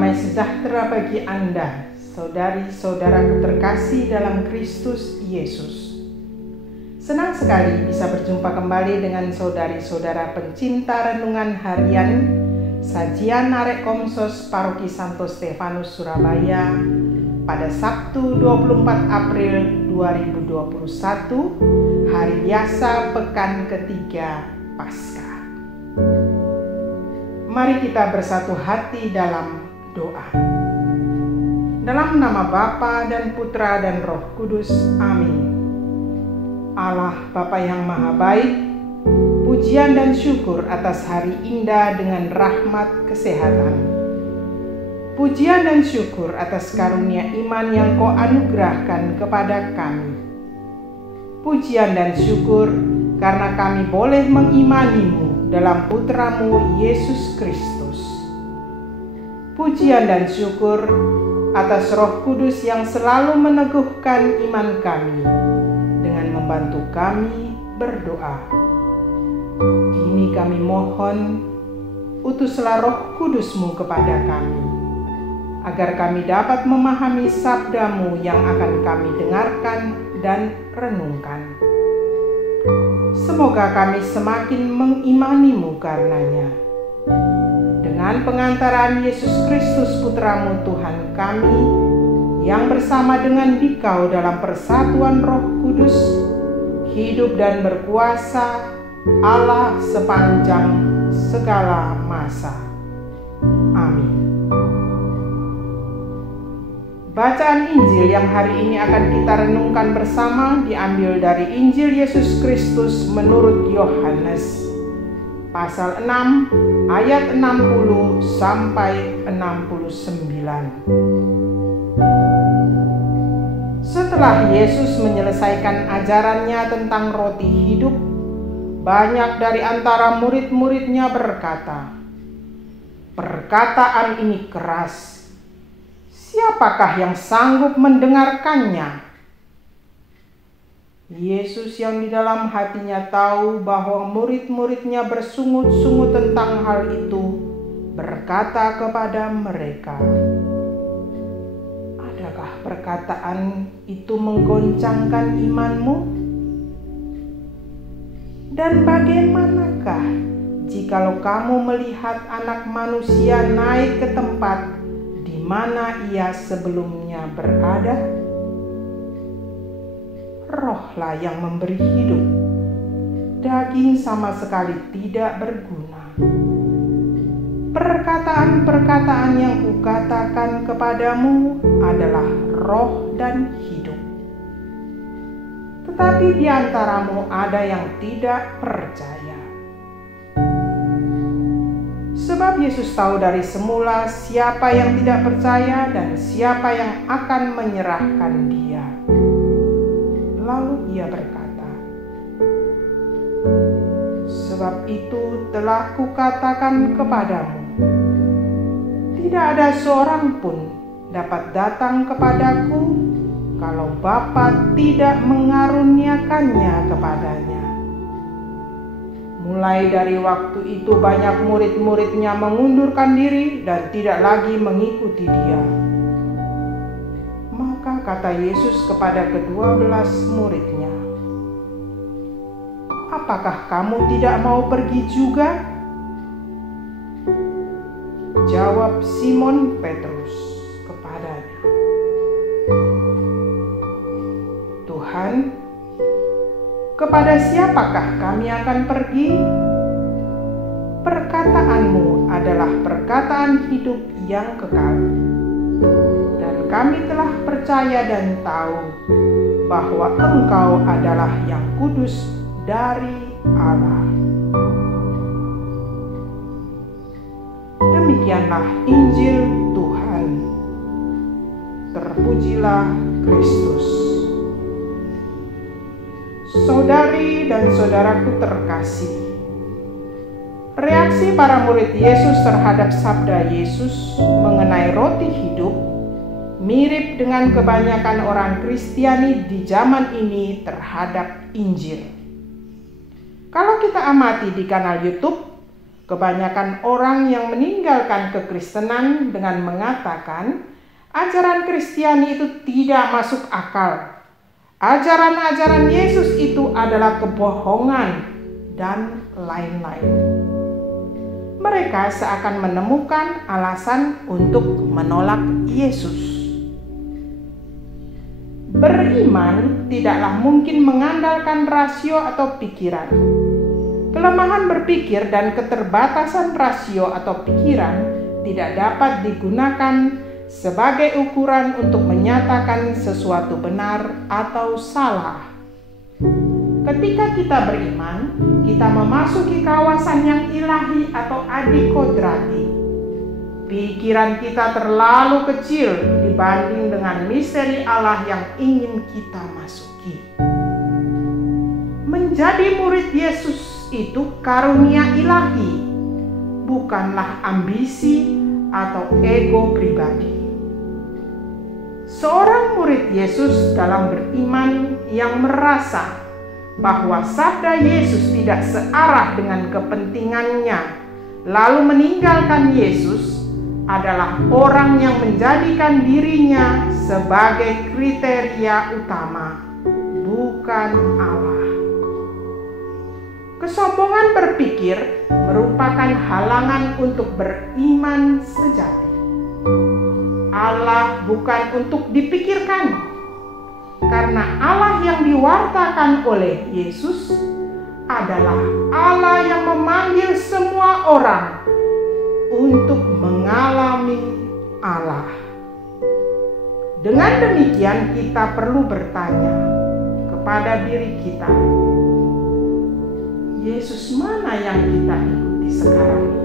Damai sejahtera bagi Anda, saudari-saudaraku terkasih dalam Kristus Yesus. Senang sekali bisa berjumpa kembali dengan saudari-saudara pencinta renungan harian Sajian Arek Komsos Paroki Santo Stefanus Surabaya pada Sabtu 24 April 2021, hari biasa pekan ketiga Paskah. Mari kita bersatu hati dalam doa. Dalam nama Bapa dan Putra dan Roh Kudus, amin. Allah Bapa yang Maha Baik, pujian dan syukur atas hari indah dengan rahmat kesehatan. Pujian dan syukur atas karunia iman yang Kau anugerahkan kepada kami. Pujian dan syukur karena kami boleh mengimani-Mu dalam Putra-Mu Yesus Kristus. Pujian dan syukur atas Roh Kudus yang selalu meneguhkan iman kami dengan membantu kami berdoa. Kini kami mohon, utuslah Roh Kudus-Mu kepada kami, agar kami dapat memahami sabda-Mu yang akan kami dengarkan dan renungkan. Semoga kami semakin mengimani-Mu karenanya. Dengan pengantaran Yesus Kristus Putra-Mu Tuhan kami, yang bersama dengan Dikau dalam persatuan Roh Kudus, hidup dan berkuasa Allah sepanjang segala masa. Amin. Bacaan Injil yang hari ini akan kita renungkan bersama diambil dari Injil Yesus Kristus menurut Yohanes pasal 6 ayat 60 sampai 69. Setelah Yesus menyelesaikan ajarannya tentang roti hidup, banyak dari antara murid-muridnya berkata, "Perkataan ini keras. Siapakah yang sanggup mendengarkannya?" Yesus yang di dalam hatinya tahu bahwa murid-muridnya bersungut-sungut tentang hal itu, berkata kepada mereka, "Adakah perkataan itu menggoncangkan imanmu? Dan bagaimanakah jikalau kamu melihat Anak Manusia naik ke tempat di mana Ia sebelumnya berada? Rohlah yang memberi hidup, daging sama sekali tidak berguna. Perkataan-perkataan yang kukatakan kepadamu adalah roh dan hidup. Tetapi di antaramu ada yang tidak percaya." Sebab Yesus tahu dari semula siapa yang tidak percaya dan siapa yang akan menyerahkan Dia. Lalu Ia berkata, "Sebab itu telah kukatakan kepadamu, tidak ada seorang pun dapat datang kepadaku kalau Bapa tidak mengaruniakannya kepadanya." Mulai dari waktu itu banyak murid-muridnya mengundurkan diri dan tidak lagi mengikuti Dia. Maka kata Yesus kepada ke-12 muridnya, "Apakah kamu tidak mau pergi juga?" Jawab Simon Petrus kepadanya, "Tuhan, kepada siapakah kami akan pergi? Perkataan-Mu adalah perkataan hidup yang kekal. Dan kami telah percaya dan tahu bahwa Engkau adalah yang kudus dari Allah." Demikianlah Injil Tuhan. Terpujilah Kristus. Saudari dan saudaraku terkasih, reaksi para murid Yesus terhadap sabda Yesus mengenai roti hidup mirip dengan kebanyakan orang Kristiani di zaman ini terhadap Injil. Kalau kita amati di kanal YouTube, Kebanyakan orang yang meninggalkan kekristenan dengan mengatakan ajaran Kristiani itu tidak masuk akal. Ajaran-ajaran Yesus itu adalah kebohongan dan lain-lain. Mereka seakan menemukan alasan untuk menolak Yesus. Beriman tidaklah mungkin mengandalkan rasio atau pikiran. Kelemahan berpikir dan keterbatasan rasio atau pikiran tidak dapat digunakan sebagai ukuran untuk menyatakan sesuatu benar atau salah. Ketika kita beriman, kita memasuki kawasan yang ilahi atau adikodrati. Pikiran kita terlalu kecil dibanding dengan misteri Allah yang ingin kita masuki. Menjadi murid Yesus itu karunia ilahi, bukanlah ambisi atau ego pribadi. Seorang murid Yesus dalam beriman yang merasa bahwa sabda Yesus tidak searah dengan kepentingannya, lalu meninggalkan Yesus, adalah orang yang menjadikan dirinya sebagai kriteria utama, bukan Allah. Kesombongan berpikir merupakan halangan untuk beriman sejati. Allah bukan untuk dipikirkan, karena Allah yang diwartakan oleh Yesus adalah Allah yang memanggil semua orang untuk mengalami Allah. Dengan demikian kita perlu bertanya kepada diri kita, Yesus mana yang kita ikuti sekarang ini?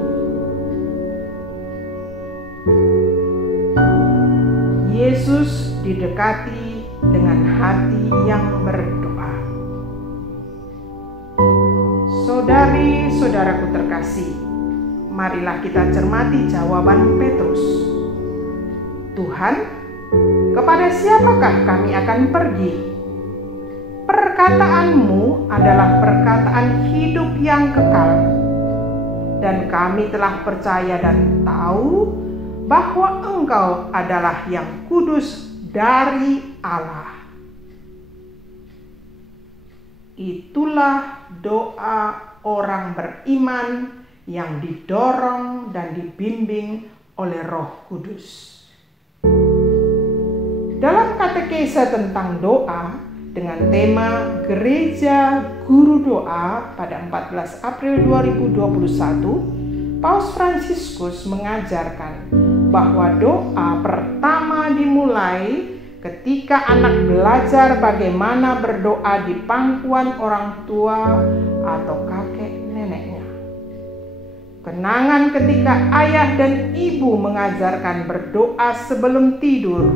Yesus didekati dengan hati yang berdoa. Saudari-saudaraku terkasih, marilah kita cermati jawaban Petrus. Tuhan, kepada siapakah kami akan pergi? Perkataanmu adalah perkataan hidup yang kekal, dan kami telah percaya dan tahu bahwa Engkau adalah yang kudus dari Allah. Itulah doa orang beriman yang didorong dan dibimbing oleh Roh Kudus. Dalam katekese tentang doa dengan tema Gereja Guru Doa pada 14 April 2021, Paus Fransiskus mengajarkan bahwa doa pertama dimulai ketika anak belajar bagaimana berdoa di pangkuan orang tua atau kakek neneknya. Kenangan ketika ayah dan ibu mengajarkan berdoa sebelum tidur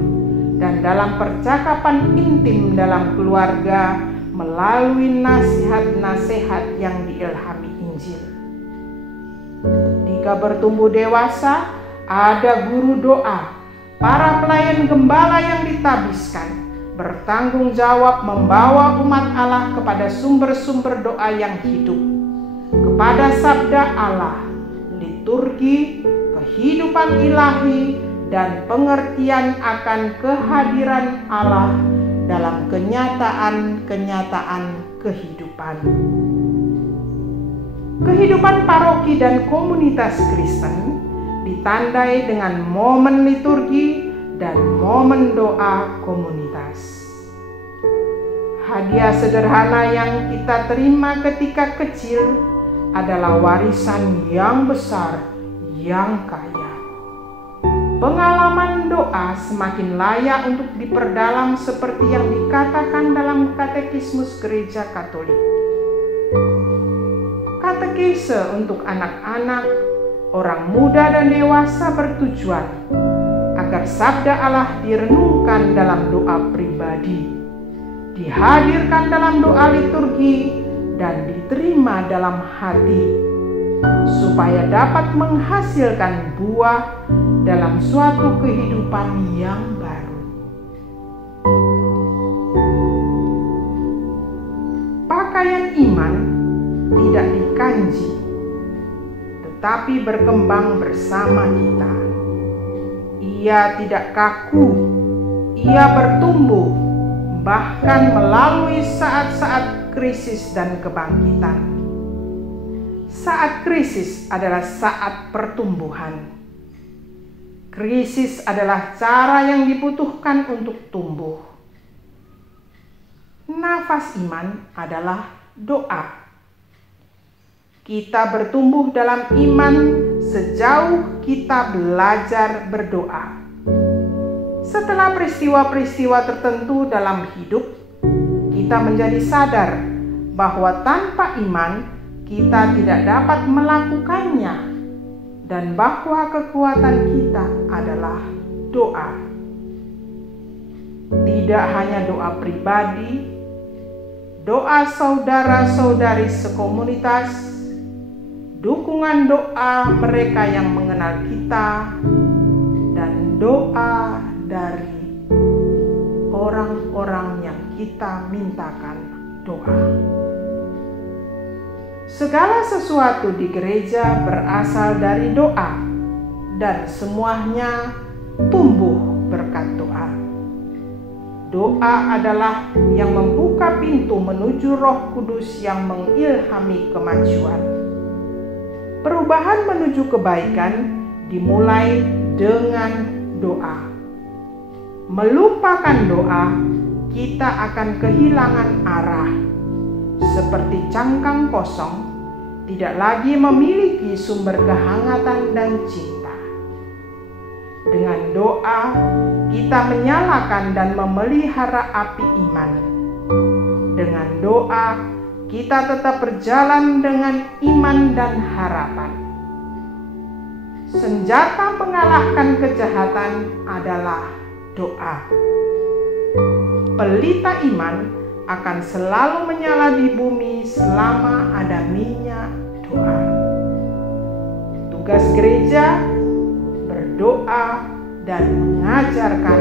dan dalam percakapan intim dalam keluarga melalui nasihat-nasihat yang diilhami Injil. Ketika bertumbuh dewasa, ada guru doa, para pelayan gembala yang ditabiskan, bertanggung jawab membawa umat Allah kepada sumber-sumber doa yang hidup, kepada sabda Allah, liturgi, kehidupan ilahi, dan pengertian akan kehadiran Allah dalam kenyataan-kenyataan kehidupan. Kehidupan paroki dan komunitas Kristen ditandai dengan momen liturgi dan momen doa komunitas. Hadiah sederhana yang kita terima ketika kecil adalah warisan yang besar, yang kaya. Pengalaman doa semakin layak untuk diperdalam seperti yang dikatakan dalam Katekismus Gereja Katolik. Katekese untuk anak-anak, orang muda dan dewasa bertujuan agar sabda Allah direnungkan dalam doa pribadi, dihadirkan dalam doa liturgi, dan diterima dalam hati, supaya dapat menghasilkan buah dalam suatu kehidupan yang baru. Pakaian iman tidak dikanji, tetapi berkembang bersama kita. Ia tidak kaku, ia bertumbuh, bahkan melalui saat-saat krisis dan kebangkitan. Saat krisis adalah saat pertumbuhan. Krisis adalah cara yang dibutuhkan untuk tumbuh. Nafas iman adalah doa. Kita bertumbuh dalam iman sejauh kita belajar berdoa. Setelah peristiwa-peristiwa tertentu dalam hidup, kita menjadi sadar bahwa tanpa iman kita tidak dapat melakukannya, dan bahwa kekuatan kita adalah doa. Tidak hanya doa pribadi, doa saudara-saudari sekomunitas, dukungan doa mereka yang mengenal kita, dan doa dari orang-orang yang kita mintakan doa. Segala sesuatu di gereja berasal dari doa, dan semuanya tumbuh berkat doa. Doa adalah yang membuka pintu menuju Roh Kudus yang mengilhami kemajuan. Perubahan menuju kebaikan dimulai dengan doa. Melupakan doa, kita akan kehilangan arah. Seperti cangkang kosong, tidak lagi memiliki sumber kehangatan dan cinta. Dengan doa, kita menyalakan dan memelihara api iman. Dengan doa, kita tetap berjalan dengan iman dan harapan. Senjata mengalahkan kejahatan adalah doa. Pelita iman akan selalu menyala di bumi selama ada minyak doa. Tugas gereja berdoa dan mengajarkan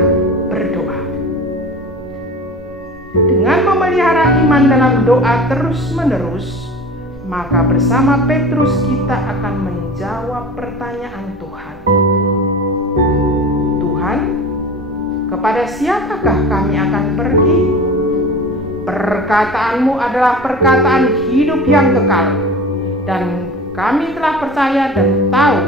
berdoa. Dengan memelihara iman dalam doa terus-menerus, maka bersama Petrus kita akan menjawab pertanyaan Tuhan. Tuhan, kepada siapakah kami akan pergi? Perkataanmu adalah perkataan hidup yang kekal, dan kami telah percaya dan tahu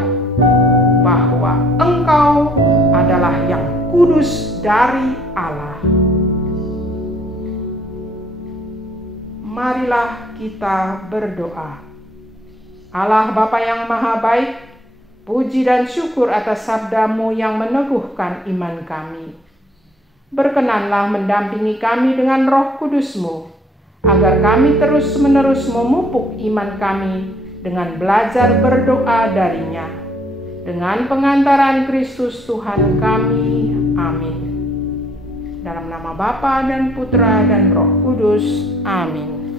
bahwa Engkau adalah yang kudus dari Allah. Marilah kita berdoa. Allah Bapa yang Maha Baik, puji dan syukur atas sabda-Mu yang meneguhkan iman kami. Berkenanlah mendampingi kami dengan Roh Kudus-Mu, agar kami terus-menerus memupuk iman kami dengan belajar berdoa darinya. Dengan pengantaran Kristus Tuhan kami. Amin. Dalam nama Bapa dan Putra dan Roh Kudus. Amin.